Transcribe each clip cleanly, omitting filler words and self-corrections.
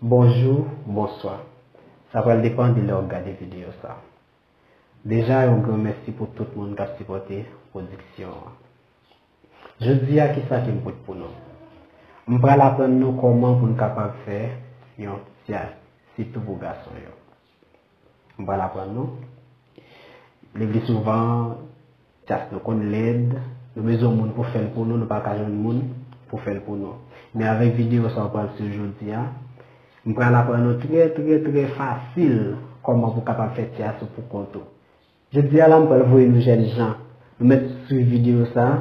Bonjour, bonsoir. Ça va dépendre de leur regarder vidéo ça. Déjà, un grand merci pour tout le monde qui a supporté la production. Je dis à qui ça qui me pour nous. Je vais apprendre nous comment pour nous capable faire un tiers, surtout pour les garçons. Je vais apprendre nous. Les plus souvent, nous connaissons l'aide, nous besoin de monde pour faire pour nous, nous pas besoin de monde pour faire pour nous. Mais avec vidéo ça on parle sur aujourd'hui. Je vais apprendre très facile comment vous capable faire tiers pour compte. Je dis à l'homme pour voir nos jeunes gens, nous mettre sur vidéo ça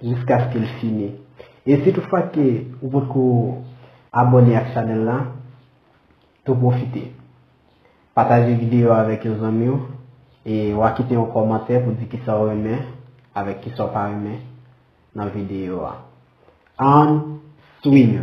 jusqu'à ce qu'il finisse. Et si toutefois que vous pouvez abonner à la chaîne là, tout profiter. Partagez la vidéo avec vos amis et ou quitter un commentaire pour dire qui ça aimé avec qui ça pas aimé dans la vidéo. En swing.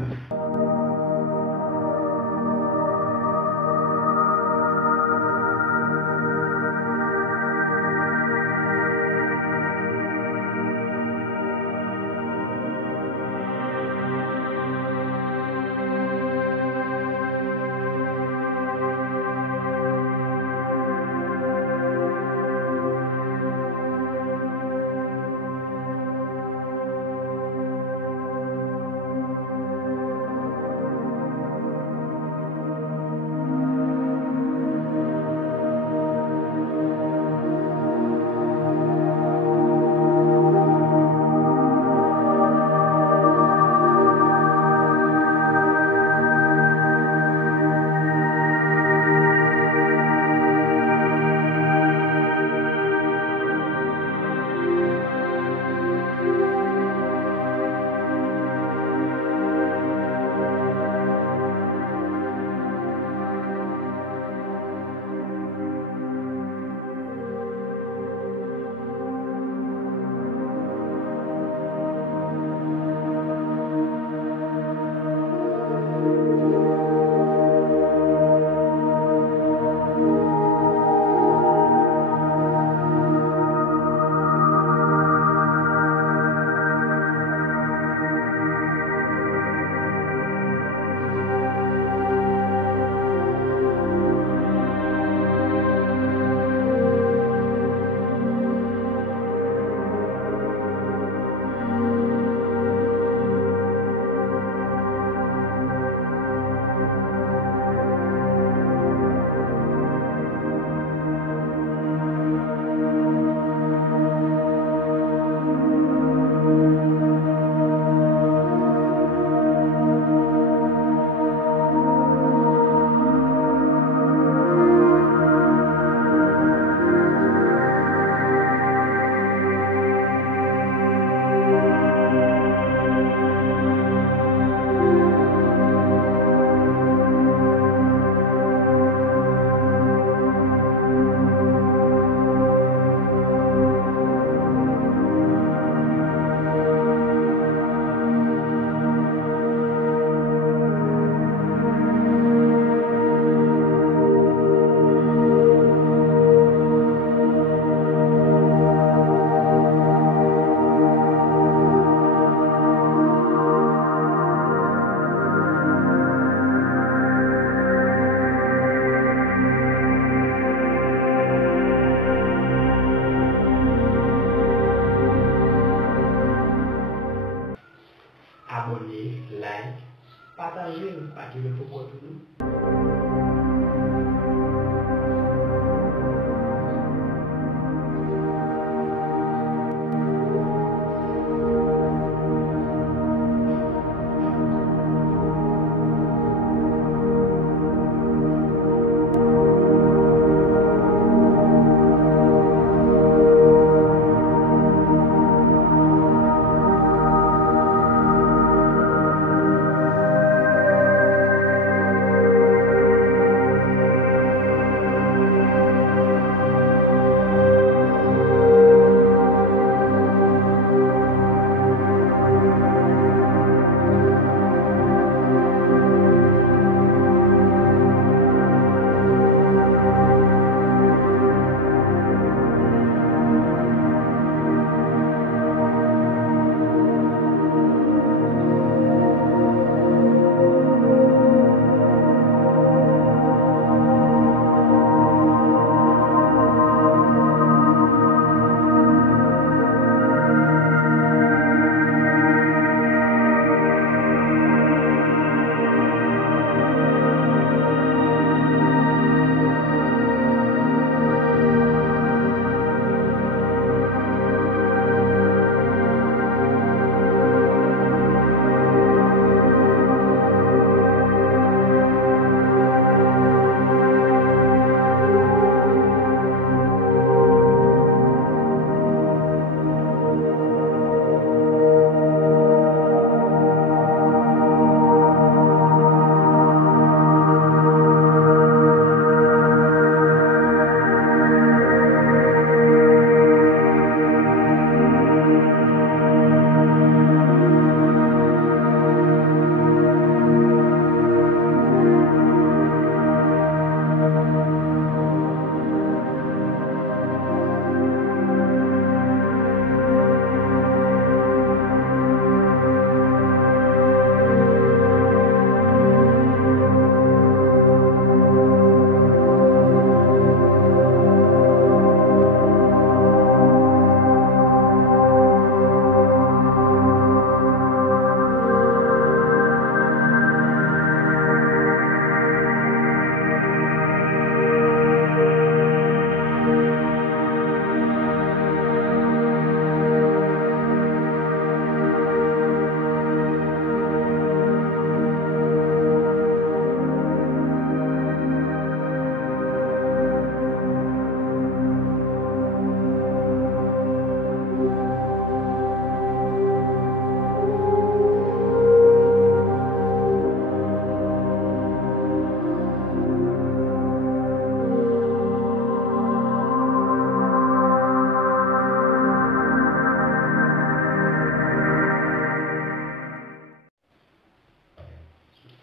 Abonnez, like, partagez, activez pour nous.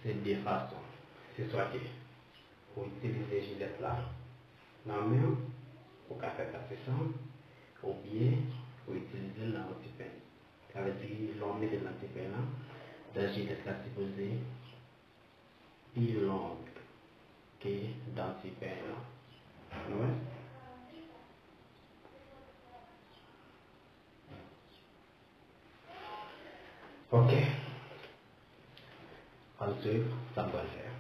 c'est deux façons. C'est soit que vous utilisez gilet là, dans la main, pour faire passer ça, ou bien vous utilisez l'antipain. Ça veut dire l'on met de l'antipain là, dans le gilet là, c'est posé plus long que dans l'antipain là. Ouais. Ok. Ensuite, ça va le faire.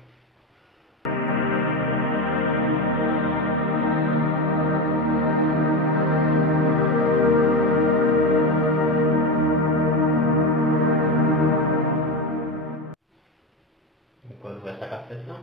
On va ouvrir sa cassette là.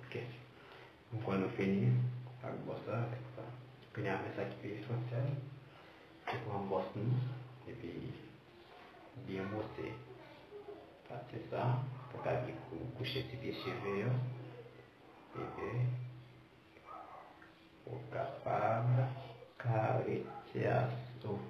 Ok. On va nous finir avec ça, avec ça. Puis on met ça qui est essentiel. On va bosse nous. Et puis, bien bosser. C'est ça. Pour qu'elle coucher ses pieds cheveux. Et puis, pour capable caresser à tout.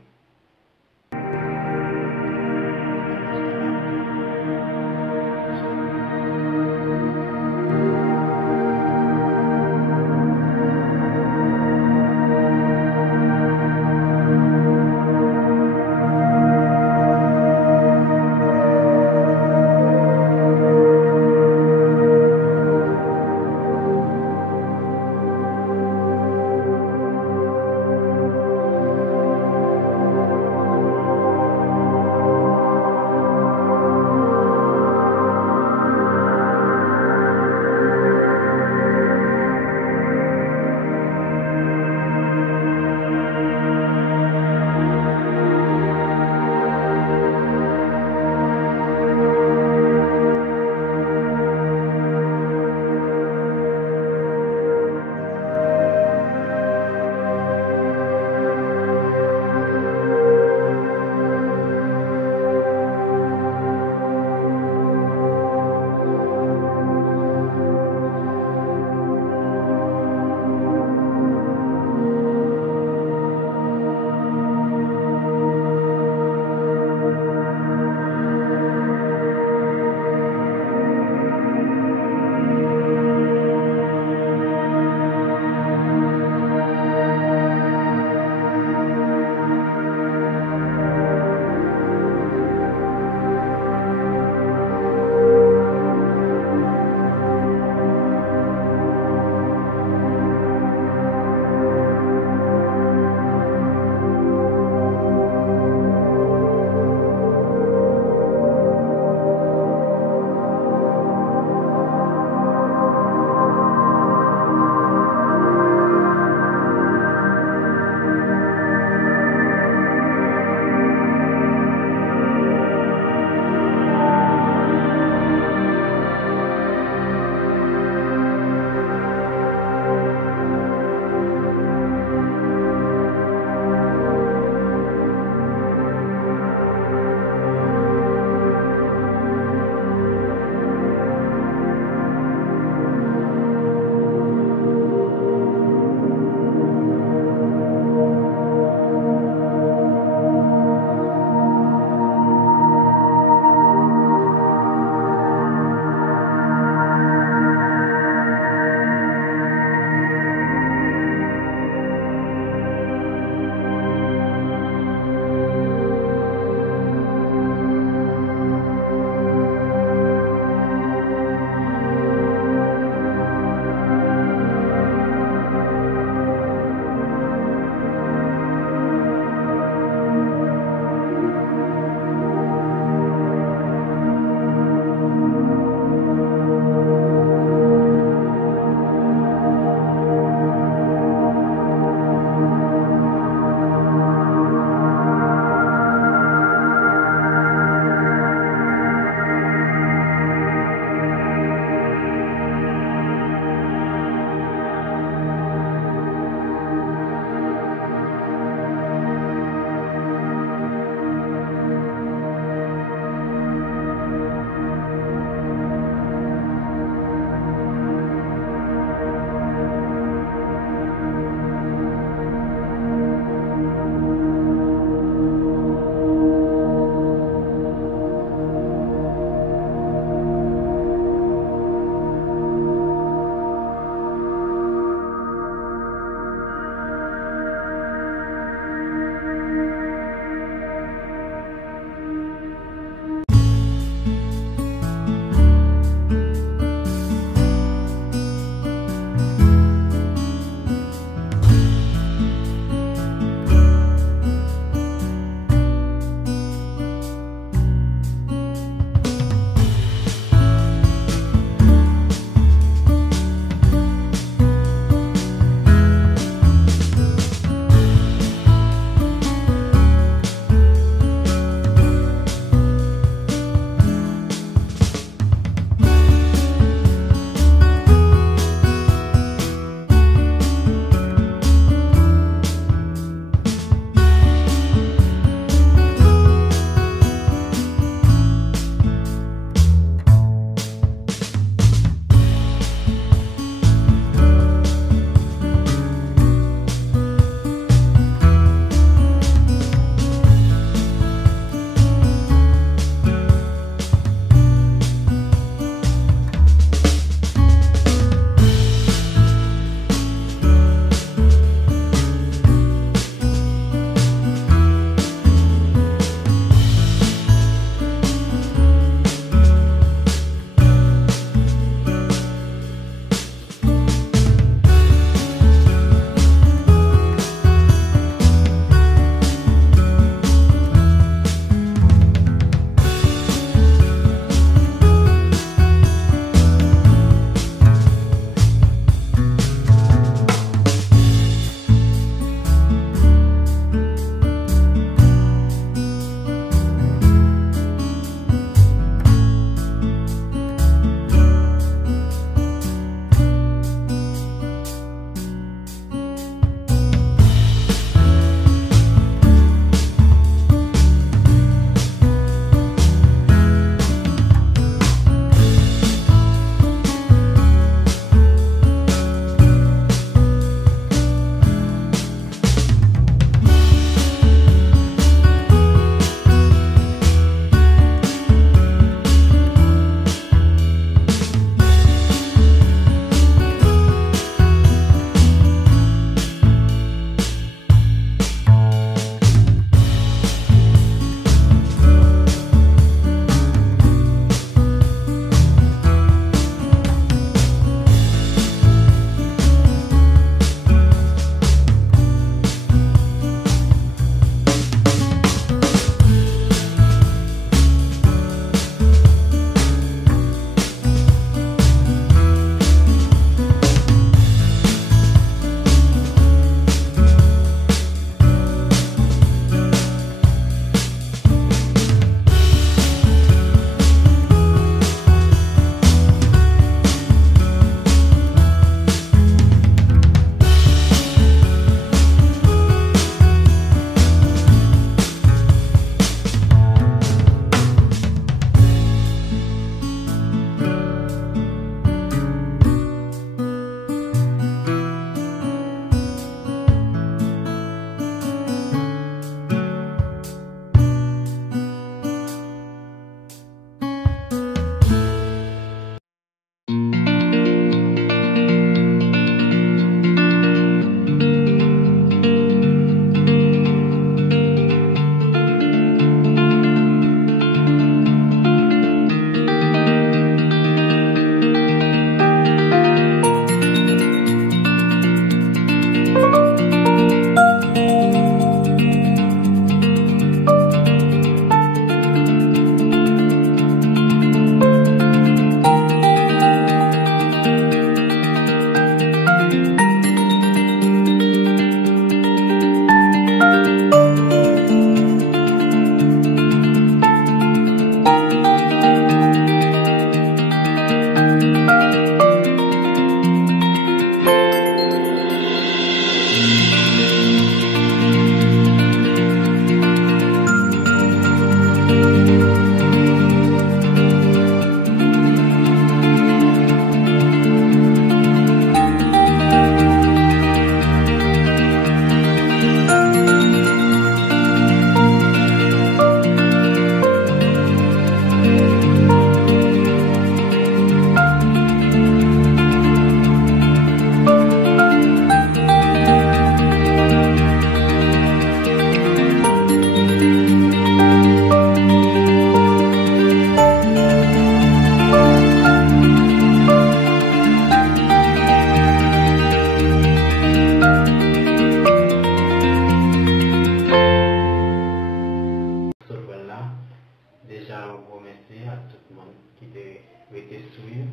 merci à tout le monde qui a été suivi.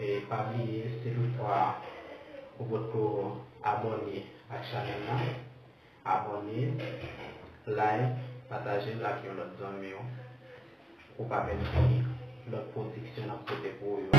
Et pas oublier, c'est toutefois pour votre abonner à la chaîne, abonner, like, partager la qui ont notre amis pour pas perdre notre production à côté pour eux.